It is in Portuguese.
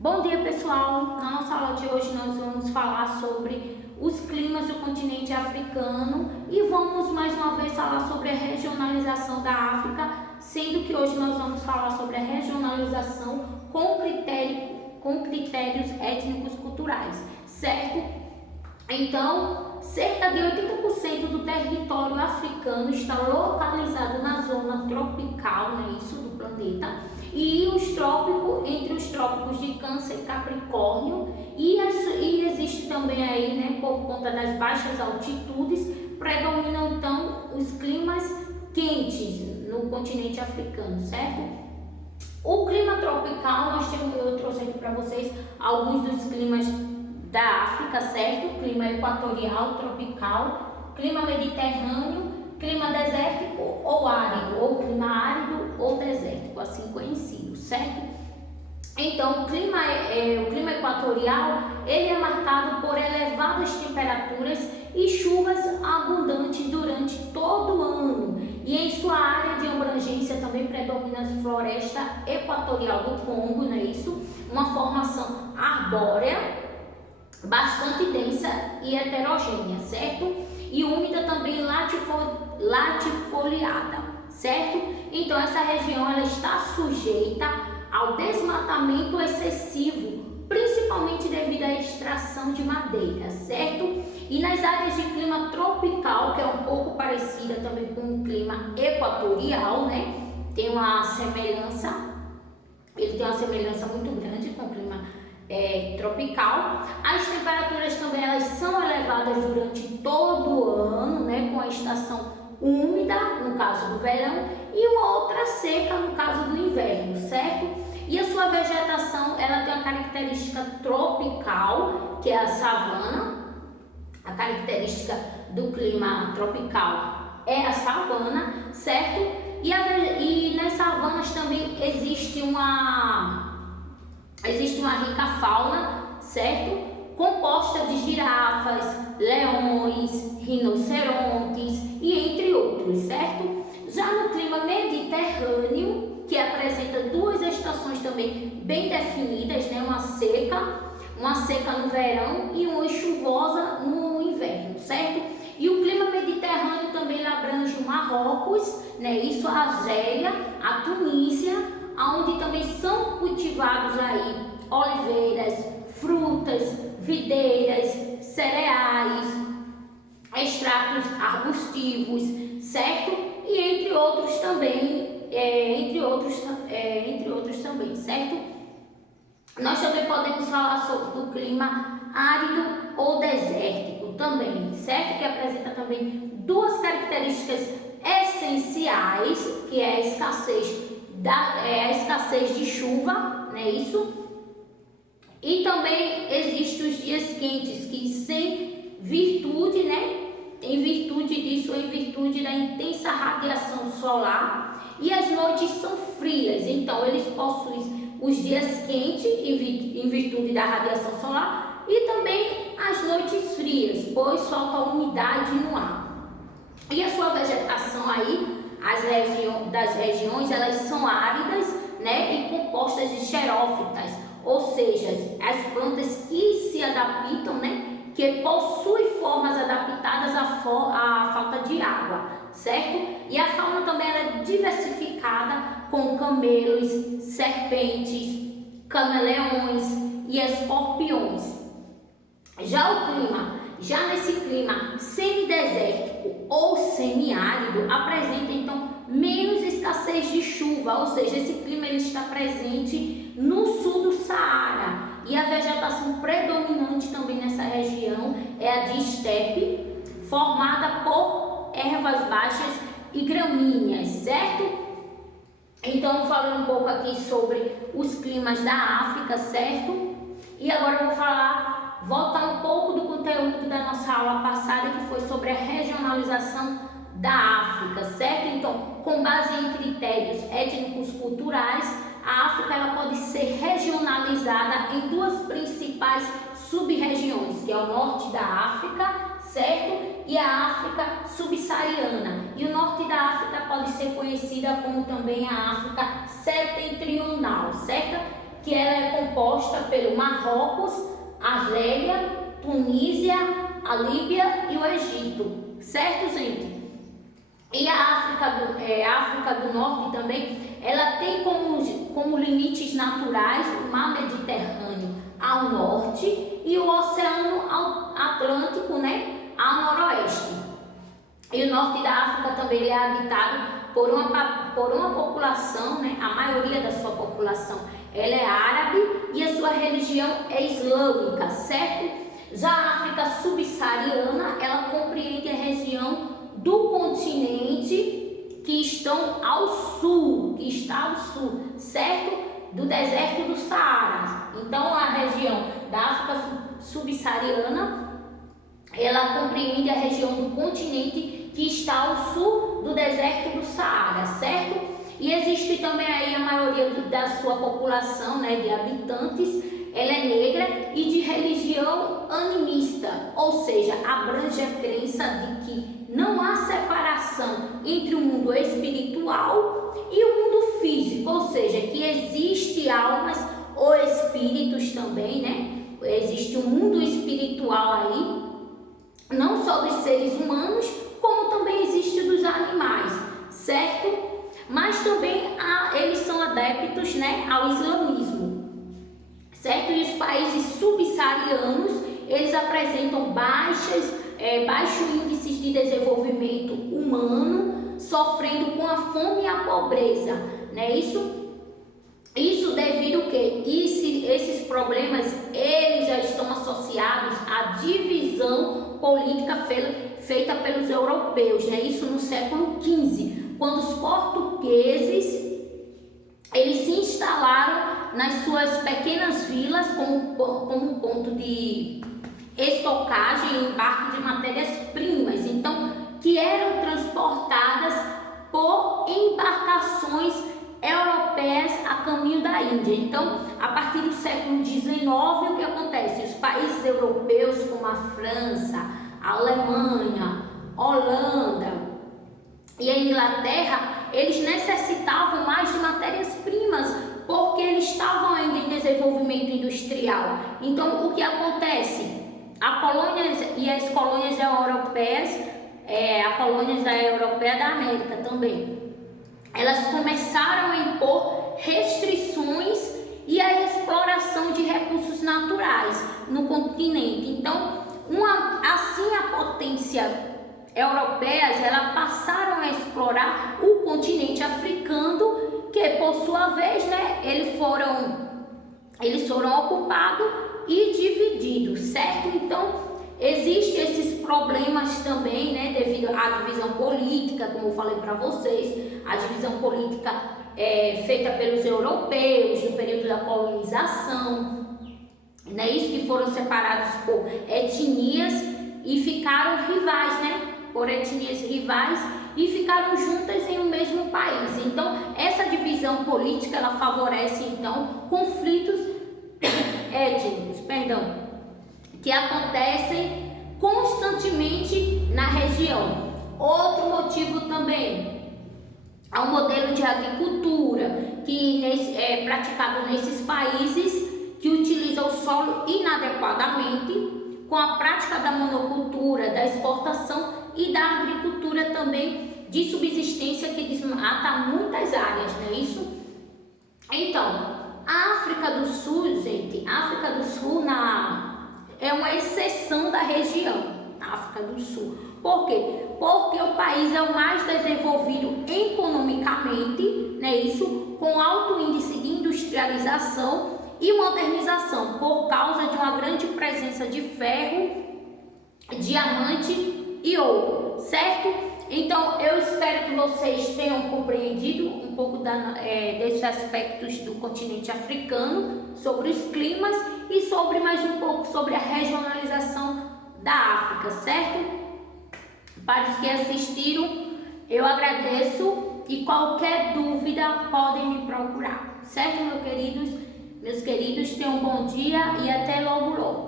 Bom dia, pessoal! Na nossa aula de hoje nós vamos falar sobre os climas do continente africano e vamos mais uma vez falar sobre a regionalização da África, sendo que hoje nós vamos falar sobre a regionalização com critérios étnicos culturais, certo? Então, cerca de 80% do território africano está localizado na zona tropical, isso, do planeta, e entre os trópicos de Câncer e Capricórnio, e existe também aí, por conta das baixas altitudes, predominam então os climas quentes no continente africano, certo? O clima tropical, eu trouxe aqui para vocês alguns dos climas da África, certo? Clima equatorial, tropical, clima mediterrâneo, clima desértico ou árido, ou clima árido ou desértico, assim conhecido, certo? Então, o clima equatorial, ele é marcado por elevadas temperaturas e chuvas abundantes durante todo o ano. E em sua área de abrangência também predomina a floresta equatorial do Congo, isso? Uma formação arbórea bastante densa e heterogênea, certo? E úmida também latifoliada, certo? Então essa região ela está sujeita ao desmatamento excessivo, principalmente devido à extração de madeira, certo? E nas áreas de clima tropical, que é um pouco parecida também com o clima equatorial, tem uma semelhança, ele tem uma semelhança muito grande com o clima tropical. As temperaturas também elas são elevadas durante todo o ano, com a estação úmida, no caso do verão, e uma outra seca, no caso do inverno, certo? E a sua vegetação, ela tem uma característica tropical, que é a savana. A característica do clima tropical é a savana, certo? E nas savanas também existe uma rica fauna, certo? Composta de girafas, leões, rinocerontes e entre outros, certo? Já no clima mediterrâneo, que apresenta duas estações também bem definidas, uma seca no verão e uma chuvosa no inverno, certo? E o clima mediterrâneo também abrange o Marrocos, isso, a Argélia, a Tunísia, onde também são cultivados aí oliveiras, frutas, videiras, cereais, extratos arbustivos, certo? E entre outros também, certo? Nós também podemos falar sobre o clima árido ou desértico também, certo? Que apresenta também duas características essenciais, que é a escassez de chuva, isso? E também existem os dias quentes, que em virtude da intensa radiação solar, e as noites são frias. Então eles possuem os dias quentes em virtude da radiação solar e também as noites frias, pois falta umidade no ar. E a sua vegetação aí, das regiões, elas são áridas, e compostas de xerófitas, ou seja, as plantas que se adaptam, que possuem formas adaptadas à falta de água, certo? E a fauna também é diversificada com camelos, serpentes, camaleões e escorpiões. Já nesse clima semidesértico ou semiárido, apresenta então menos escassez de chuva, ou seja, esse clima ele está presente no sul do Saara. E a vegetação predominante também nessa região é a de estepe, formada por ervas baixas e gramíneas, certo? Então eu falei um pouco aqui sobre os climas da África, certo? E agora eu vou voltar um pouco do conteúdo da nossa aula passada, que foi sobre a regionalização da África, certo? Então, com base em critérios étnicos culturais, a África ela pode ser regionalizada em duas principais sub-regiões, que é o norte da África, certo? E a África subsaariana. E o norte da África pode ser conhecida como também a África setentrional, certo? Que ela é composta composta pelo Marrocos, Argélia, Tunísia, a Líbia e o Egito, certo, gente? E a África do Norte também, ela tem como limites naturais o mar Mediterrâneo ao norte e o Oceano Atlântico, né, ao noroeste. E o norte da África também ele é habitado por uma população, né, a maioria da sua população ela é árabe e a sua religião é islâmica, certo? Já a África subsaariana, ela compreende a região do continente que está ao sul, certo? Do deserto do Saara. Então, a região da África subsaariana, ela compreende a região do continente que está ao sul do deserto do Saara, certo? E existe também aí a maioria da sua população, né, de habitantes, ela é negra e de religião animista, ou seja, abrange a crença de que não há separação entre o mundo espiritual e o mundo físico, ou seja, que existe almas ou espíritos também, né? Existe um mundo espiritual aí, não só dos seres humanos, como também existe dos animais, certo? Mas também eles são adeptos, né, ao islamismo, certo? E os países subsaarianos, eles apresentam baixo índice de desenvolvimento humano, sofrendo com a fome e a pobreza, né? Isso devido a que esses problemas eles já estão associados à divisão política feita pelos europeus, né? Isso no século XV, quando os portugueses eles se instalaram nas suas pequenas vilas como ponto de estocagem e embarque de matérias-primas, então que eram transportadas por embarcações europeias a caminho da Índia. Então, a partir do século XIX, o que acontece? Os países europeus como a França, a Alemanha, Holanda e a Inglaterra, eles necessitavam mais de matérias-primas porque eles estavam ainda em desenvolvimento industrial. Então, o que acontece? As colônias europeias, a colônias europeia da América também, elas começaram a impor restrições e a exploração de recursos naturais no continente. Então, assim a potência europeias, elas passaram a explorar o continente africano, que por sua vez, né, eles foram ocupados e divididos, certo? Então, existem esses problemas também, né, devido à divisão política, como eu falei para vocês, a divisão política feita pelos europeus no período da colonização, né, isso que foram separados por etnias e ficaram rivais, né, por etnias rivais e ficaram juntas em um mesmo país. Então, essa divisão política, ela favorece, então, conflitos étnicos, que acontecem constantemente na região. Outro motivo também é o modelo de agricultura que é praticado nesses países que utiliza o solo inadequadamente, com a prática da monocultura, da exportação e da agricultura também de subsistência que desmata muitas áreas, não é isso? Então, a África do Sul, gente, a África do Sul é uma exceção da região, a África do Sul. Por quê? Porque o país é o mais desenvolvido economicamente, né, isso, com alto índice de industrialização e modernização, por causa de uma grande presença de ferro, diamante e ouro, certo? Então, eu espero que vocês tenham compreendido um pouco desses aspectos do continente africano, sobre os climas e sobre mais um pouco sobre a regionalização da África, certo? Para os que assistiram, eu agradeço e qualquer dúvida podem me procurar, certo, meus queridos? Meus queridos, tenham um bom dia e até logo logo.